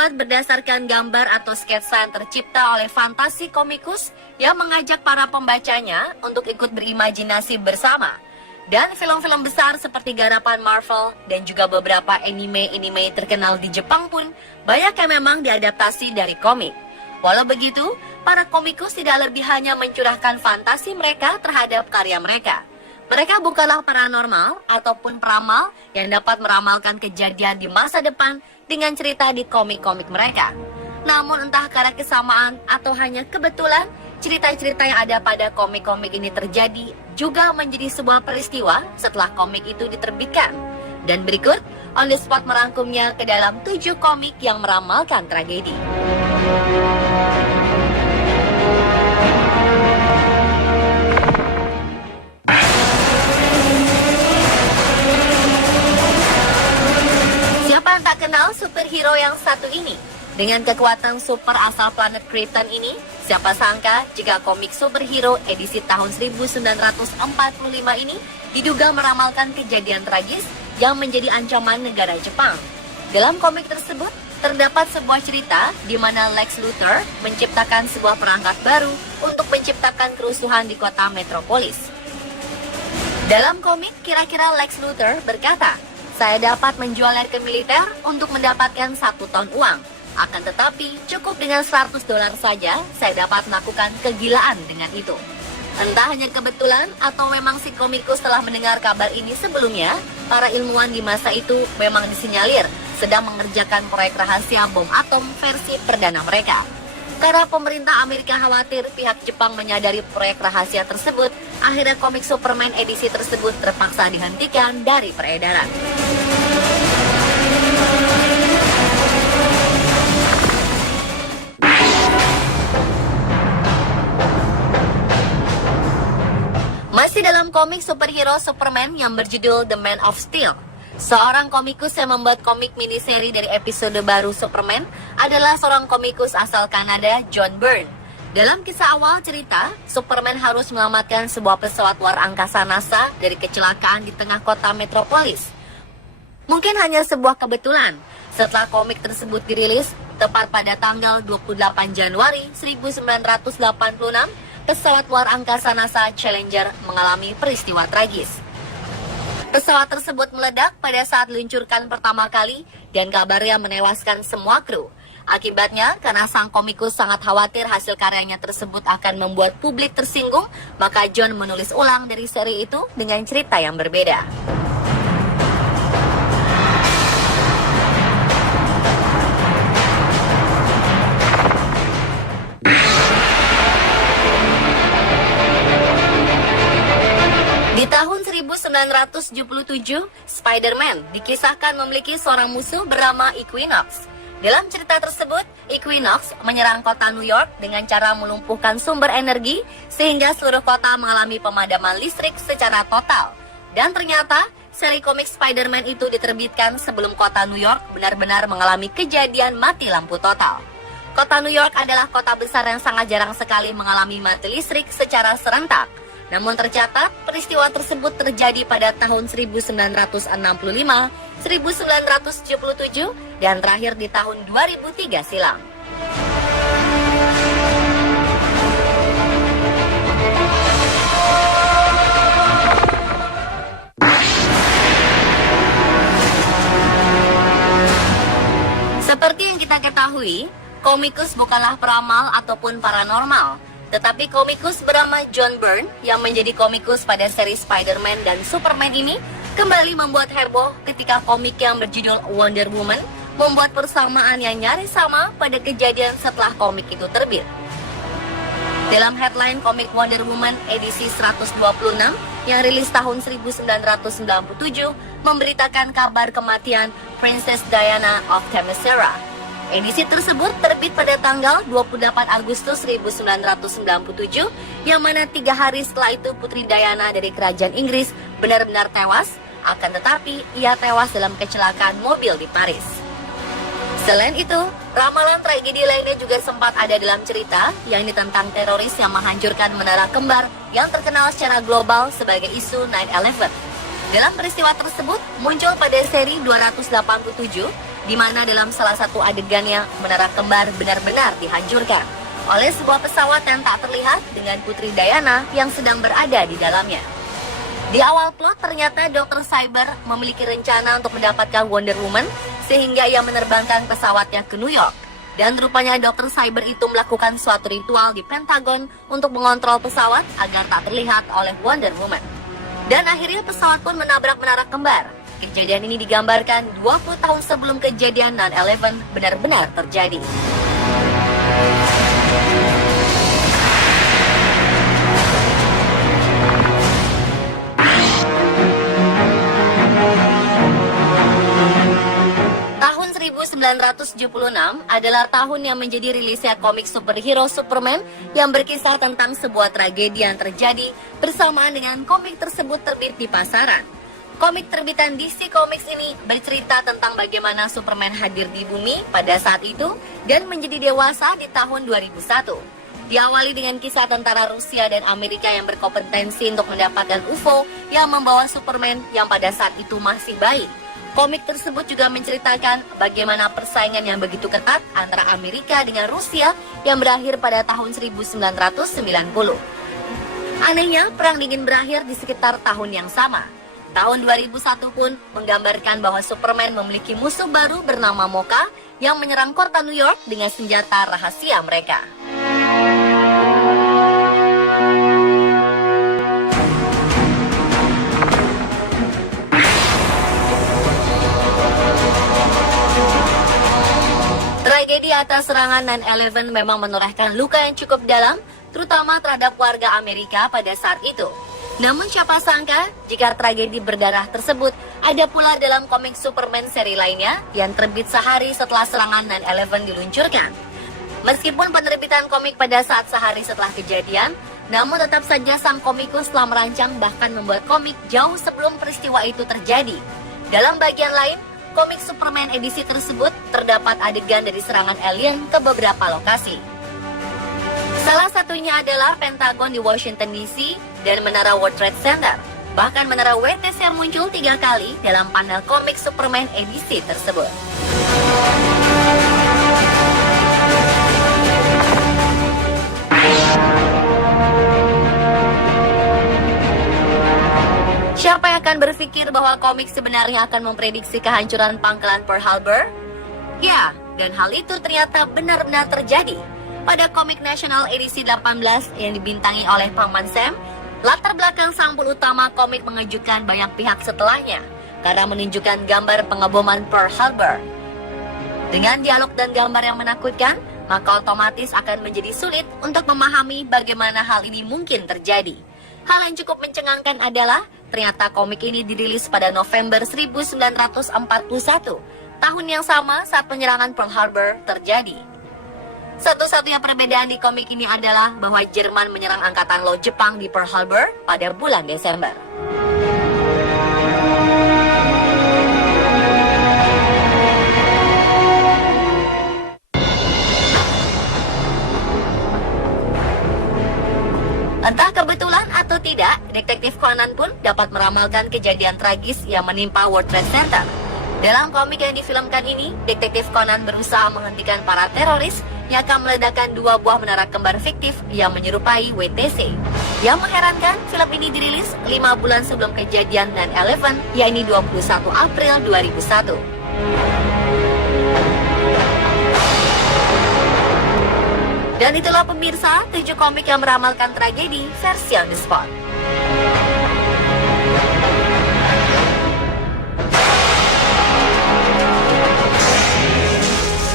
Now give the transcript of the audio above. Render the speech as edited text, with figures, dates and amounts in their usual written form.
dibuat berdasarkan gambar atau sketsa yang tercipta oleh fantasi komikus yang mengajak para pembacanya untuk ikut berimajinasi bersama. Dan film-film besar seperti garapan Marvel dan juga beberapa anime terkenal di Jepang pun banyak yang memang diadaptasi dari komik. Walau begitu, para komikus tidak lebih hanya mencurahkan fantasi mereka terhadap karya mereka. Mereka bukanlah paranormal ataupun peramal yang dapat meramalkan kejadian di masa depan dengan cerita di komik-komik mereka. Namun entah karena kesamaan atau hanya kebetulan, cerita-cerita yang ada pada komik-komik ini terjadi juga menjadi sebuah peristiwa setelah komik itu diterbitkan. Dan berikut, On The Spot merangkumnya ke dalam 7 komik yang meramalkan tragedi. Siapa yang tak kenal superhero yang satu ini? Dengan kekuatan super asal planet Krypton ini, siapa sangka jika komik superhero edisi tahun 1945 ini diduga meramalkan kejadian tragis yang menjadi ancaman negara Jepang. Dalam komik tersebut, terdapat sebuah cerita di mana Lex Luthor menciptakan sebuah perangkat baru untuk menciptakan kerusuhan di kota metropolis. Dalam komik, kira-kira Lex Luthor berkata, "Saya dapat menjualnya ke militer untuk mendapatkan 1 ton uang. Akan tetapi, cukup dengan $100 saja, saya dapat melakukan kegilaan dengan itu." Entah hanya kebetulan atau memang si komikus telah mendengar kabar ini sebelumnya, para ilmuwan di masa itu memang disinyalir sedang mengerjakan proyek rahasia bom atom versi perdana mereka. Karena pemerintah Amerika khawatir pihak Jepang menyadari proyek rahasia tersebut, akhirnya komik Superman edisi tersebut terpaksa dihentikan dari peredaran. Masih dalam komik superhero Superman yang berjudul The Man of Steel, seorang komikus yang membuat komik miniseri dari episode baru Superman adalah seorang komikus asal Kanada, John Byrne. Dalam kisah awal cerita, Superman harus menyelamatkan sebuah pesawat luar angkasa NASA dari kecelakaan di tengah kota metropolis. Mungkin hanya sebuah kebetulan, setelah komik tersebut dirilis, tepat pada tanggal 28 Januari 1986, pesawat luar angkasa NASA Challenger mengalami peristiwa tragis. Pesawat tersebut meledak pada saat diluncurkan pertama kali dan kabarnya menewaskan semua kru. Akibatnya, karena sang komikus sangat khawatir hasil karyanya tersebut akan membuat publik tersinggung, maka John menulis ulang dari seri itu dengan cerita yang berbeda. Di tahun 1977, Spider-Man dikisahkan memiliki seorang musuh bernama Equinox. Dalam cerita tersebut, Equinox menyerang kota New York dengan cara melumpuhkan sumber energi sehingga seluruh kota mengalami pemadaman listrik secara total. Dan ternyata, seri komik Spider-Man itu diterbitkan sebelum kota New York benar-benar mengalami kejadian mati lampu total. Kota New York adalah kota besar yang sangat jarang sekali mengalami mati listrik secara serentak. Namun tercatat, peristiwa tersebut terjadi pada tahun 1965, 1977, dan terakhir di tahun 2003 silam. Seperti yang kita ketahui, komikus bukanlah peramal ataupun paranormal, tetapi komikus bernama John Byrne yang menjadi komikus pada seri Spider-Man dan Superman ini kembali membuat heboh ketika komik yang berjudul Wonder Woman membuat persamaan yang nyaris sama pada kejadian setelah komik itu terbit. Dalam headline komik Wonder Woman edisi 126 yang rilis tahun 1997 memberitakan kabar kematian Princess Diana of Themyscira. Edisi tersebut terbit pada tanggal 28 Agustus 1997, yang mana 3 hari setelah itu Putri Diana dari Kerajaan Inggris benar-benar tewas, akan tetapi ia tewas dalam kecelakaan mobil di Paris. Selain itu, ramalan tragedi lainnya juga sempat ada dalam cerita, yakni tentang teroris yang menghancurkan menara kembar yang terkenal secara global sebagai isu 9/11. Dalam peristiwa tersebut, muncul pada seri 287, di mana dalam salah satu adegannya menara kembar benar-benar dihancurkan oleh sebuah pesawat yang tak terlihat dengan Putri Diana yang sedang berada di dalamnya. Di awal plot ternyata Dr. Cyber memiliki rencana untuk mendapatkan Wonder Woman sehingga ia menerbangkan pesawatnya ke New York. Dan rupanya Dr. Cyber itu melakukan suatu ritual di Pentagon untuk mengontrol pesawat agar tak terlihat oleh Wonder Woman. Dan akhirnya pesawat pun menabrak menara kembar. Kejadian ini digambarkan 20 tahun sebelum kejadian 9/11 benar-benar terjadi. Tahun 1976 adalah tahun yang menjadi rilisnya komik superhero Superman yang berkisah tentang sebuah tragedi yang terjadi bersamaan dengan komik tersebut terbit di pasaran. Komik terbitan DC Comics ini bercerita tentang bagaimana Superman hadir di bumi pada saat itu dan menjadi dewasa di tahun 2001. Diawali dengan kisah tentara Rusia dan Amerika yang berkompetensi untuk mendapatkan UFO yang membawa Superman yang pada saat itu masih bayi. Komik tersebut juga menceritakan bagaimana persaingan yang begitu ketat antara Amerika dengan Rusia yang berakhir pada tahun 1990. Anehnya, Perang Dingin berakhir di sekitar tahun yang sama. Tahun 2001 pun menggambarkan bahwa Superman memiliki musuh baru bernama Mocha yang menyerang kota New York dengan senjata rahasia mereka. Tragedi atas serangan 9/11 memang menorehkan luka yang cukup dalam, terutama terhadap warga Amerika pada saat itu. Namun siapa sangka jika tragedi berdarah tersebut ada pula dalam komik Superman seri lainnya yang terbit sehari setelah serangan 9/11 diluncurkan. Meskipun penerbitan komik pada saat sehari setelah kejadian, namun tetap saja sang komikus telah merancang bahkan membuat komik jauh sebelum peristiwa itu terjadi. Dalam bagian lain, komik Superman edisi tersebut terdapat adegan dari serangan alien ke beberapa lokasi. Salah satunya adalah Pentagon di Washington DC dan Menara World Trade Center. Bahkan Menara WTC muncul 3 kali dalam panel komik Superman edisi tersebut. Siapa yang akan berpikir bahwa komik sebenarnya akan memprediksi kehancuran pangkalan Pearl Harbor? Ya, dan hal itu ternyata benar-benar terjadi. Pada komik nasional edisi 18 yang dibintangi oleh Paman Sam, latar belakang sampul utama komik mengejutkan banyak pihak setelahnya karena menunjukkan gambar pengeboman Pearl Harbor. Dengan dialog dan gambar yang menakutkan, maka otomatis akan menjadi sulit untuk memahami bagaimana hal ini mungkin terjadi. Hal yang cukup mencengangkan adalah ternyata komik ini dirilis pada November 1941, tahun yang sama saat penyerangan Pearl Harbor terjadi. Satu-satunya perbedaan di komik ini adalah bahwa Jerman menyerang angkatan laut Jepang di Pearl Harbor pada bulan Desember. Entah kebetulan atau tidak, Detektif Conan pun dapat meramalkan kejadian tragis yang menimpa World Trade Center. Dalam komik yang difilmkan ini, Detektif Conan berusaha menghentikan para teroris yang akan meledakkan 2 buah menara kembar fiktif yang menyerupai WTC. Yang mengherankan, film ini dirilis 5 bulan sebelum kejadian 9/11, yakni 21 April 2001. Dan itulah pemirsa, 7 komik yang meramalkan tragedi versi on the spot.